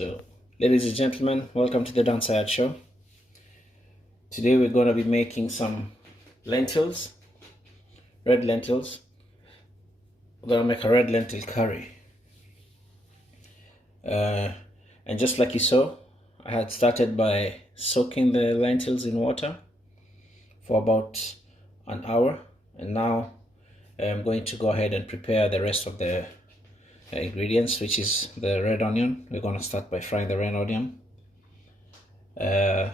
So, ladies and gentlemen, welcome to the Downside Show. Today we're going to be making some lentils, red lentils. We're going to make a red lentil curry. And just like you saw, I had started by soaking the lentils in water for about an hour. And now I'm going to go ahead and prepare the rest of the ingredients, which is the red onion. We're going to start by frying the red onion. And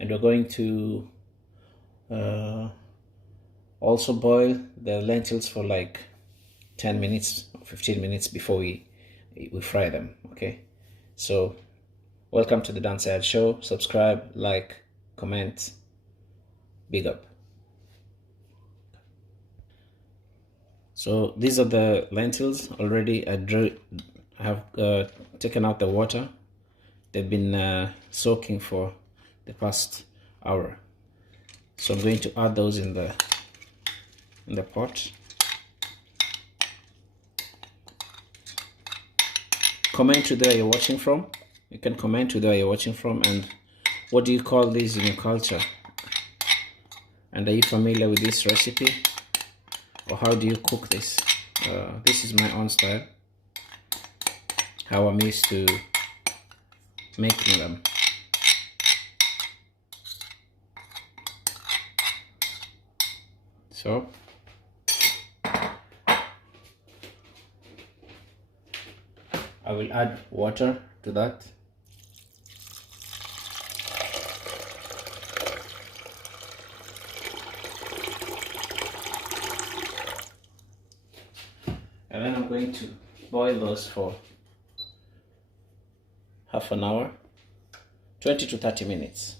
we're going to also boil the lentils for like 10 minutes or 15 minutes before we fry them. Okay, so welcome to the Downside Show. Subscribe, like, comment, big up. So these are the lentils already. I have taken out the water. They've been soaking for the past hour. So I'm going to add those in the pot. Comment to where you're watching from. You can comment to where you're watching from and what do you call this in your culture? And are you familiar with this recipe? Or how do you cook this? This is my own style, how I'm used to making them. So I will add water to that. And then I'm going to boil those for half an hour, 20 to 30 minutes,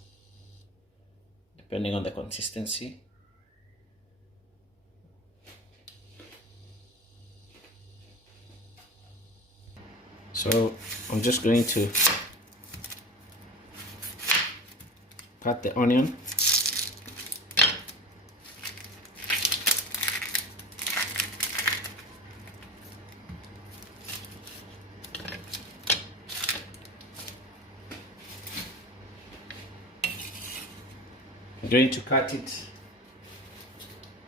depending on the consistency. So I'm just going to cut the onion. I'm going to cut it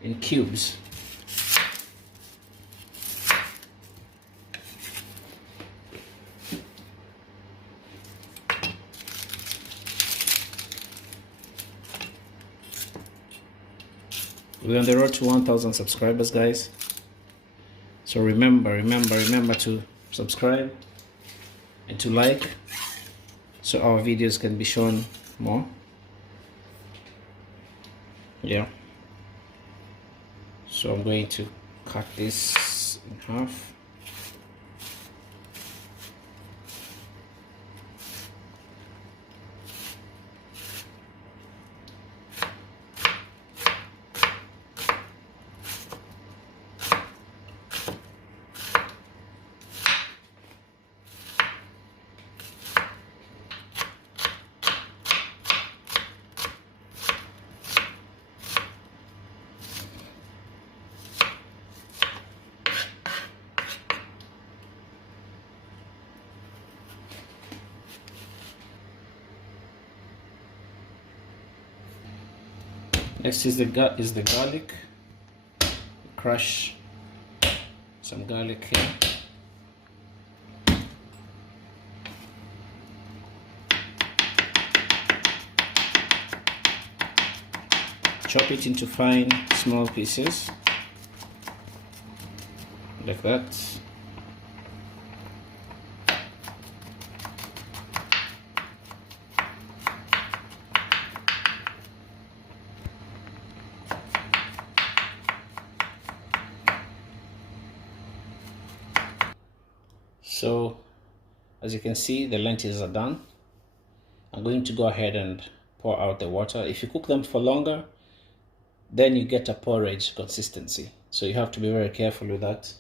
in cubes. We're on the road to 1,000 subscribers, guys. So remember to subscribe and to like so our videos can be shown more. Yeah. So I'm going to cut this in half. Next is the garlic. Crush some garlic here. Chop it into fine, small pieces, like that. So as you can see, the lentils are done. I'm going to go ahead and pour out the water. If you cook them for longer, then you get a porridge consistency. So you have to be very careful with that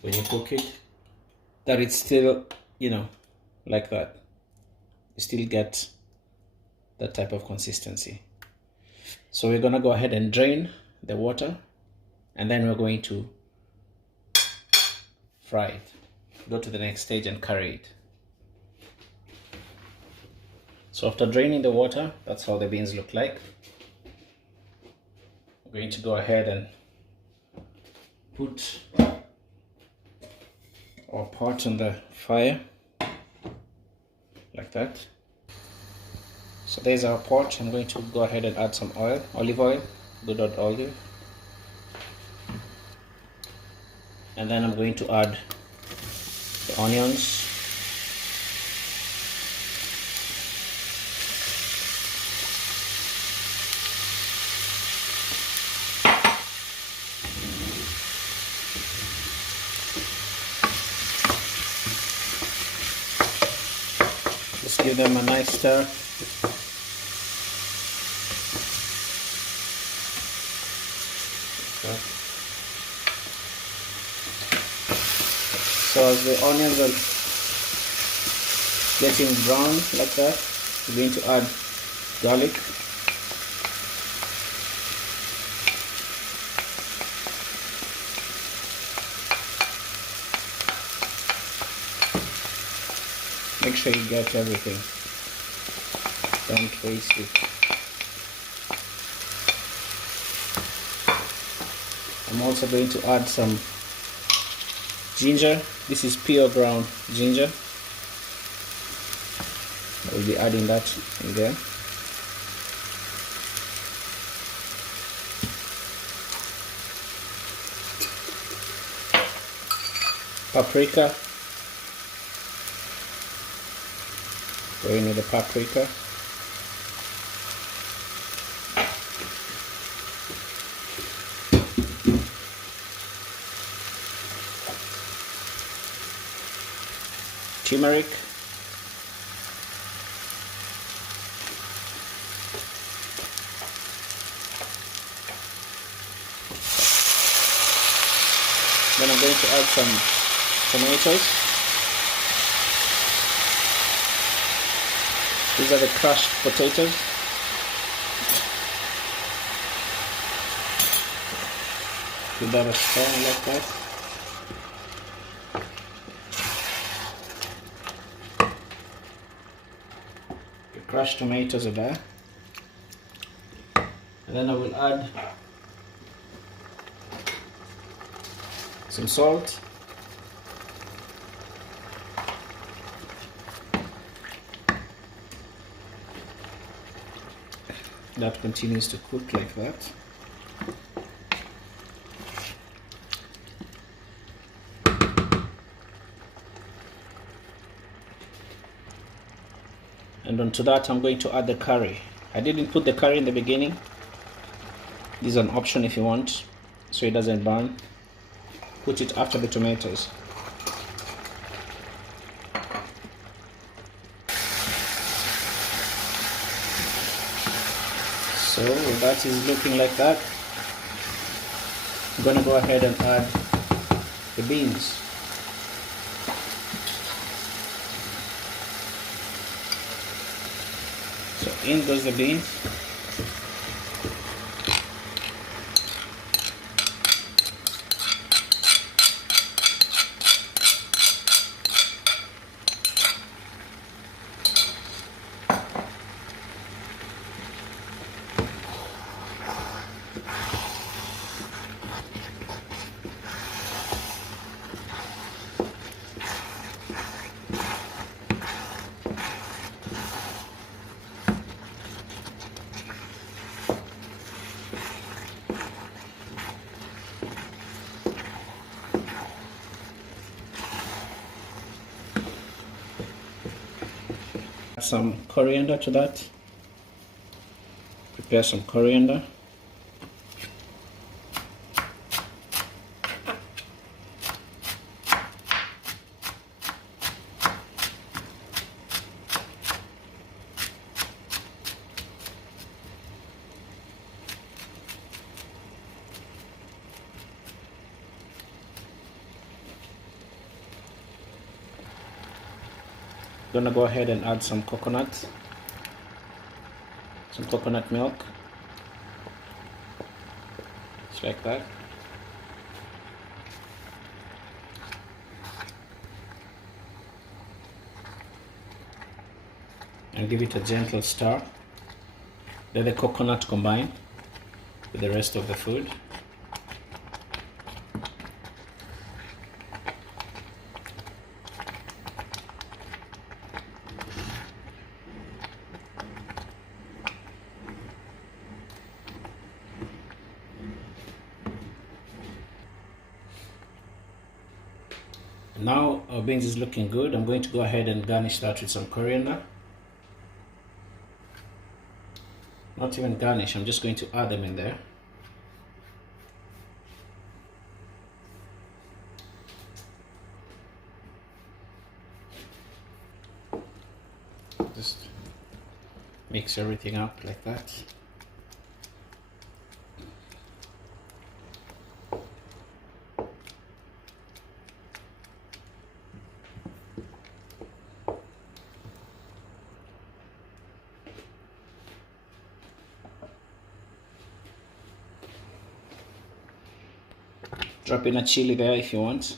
when you cook it, that it's still, like that. You still get that type of consistency. So we're gonna go ahead and drain the water, and then we're going to fry it. Go to the next stage and curry it. So after draining the water, that's how the beans look like. I'm going to go ahead and put our pot on the fire like that. So there's our pot. I'm going to go ahead and add some oil, olive oil, good old olive. And then I'm going to add the onions. Just give them a nice stir. So as the onions are getting brown like that, we're going to add garlic. Make sure you get everything, don't waste it. I'm also going to add some ginger. This is pure ground ginger. I will be adding that in there. Paprika. Go in with the paprika. Turmeric. Then I'm going to add some tomatoes. These are the crushed potatoes. Give that a stir like that. The crushed tomatoes are there. And then I will add some salt. That continues to cook like that. And onto that I'm going to add the curry. I didn't put the curry in the beginning. This is an option if you want, so it doesn't burn. Put it after the tomatoes. So that is looking like that. I'm going to go ahead and add the beans. So in goes the beans. Some coriander to that. Prepare some coriander. Gonna go ahead and add some coconut milk, just like that. and give it a gentle stir. Let the coconut combine with the rest of the food. Now our beans is looking good. I'm going to go ahead and garnish that with some coriander. Not even garnish, I'm just going to add them in there. Just mix everything up like that. Drop in a chili there if you want.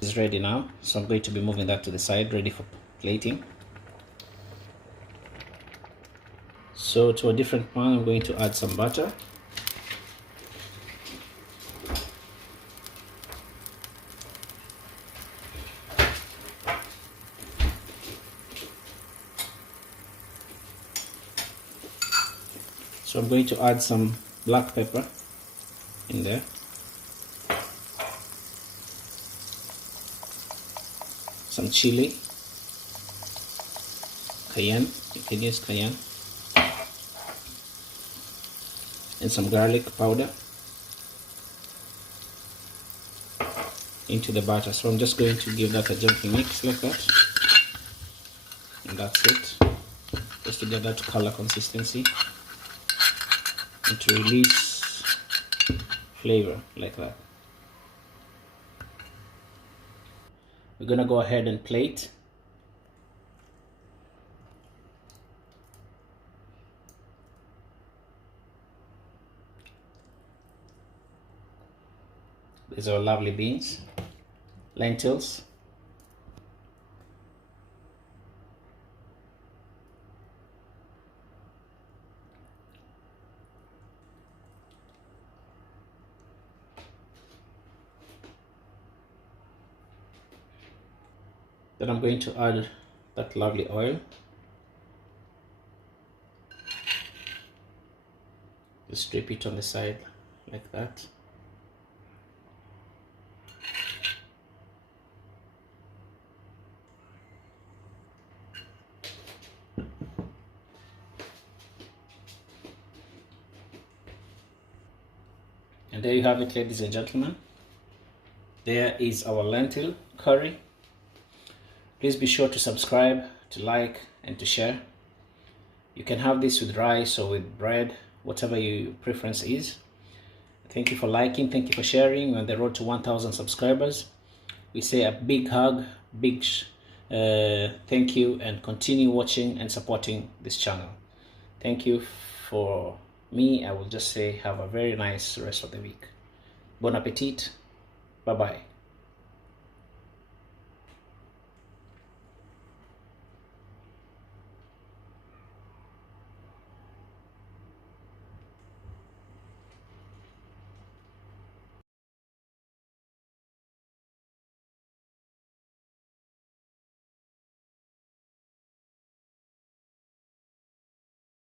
It's ready now, so I'm going to be moving that to the side, ready for plating. So to a different pan, I'm going to add some butter. So I'm going to add some black pepper in there. Some chili, cayenne, you can use cayenne, and some garlic powder into the batter. So I'm just going to give that a gentle mix like that, and that's it, just to get that color consistency and to release flavor like that. We're gonna go ahead and plate. These are lovely beans, lentils, then I'm going to add that lovely oil. Just drip it on the side like that. And there you have it, ladies and gentlemen. There is our lentil curry. Please be sure to subscribe, to like, and to share. You can have this with rice or with bread, whatever your preference is. Thank you for liking, thank you for sharing. We're on the road to 1,000 subscribers. We say a big hug, big thank you, and continue watching and supporting this channel. Thank you. For me, I will just say have a very nice rest of the week. Bon appetit. Bye bye.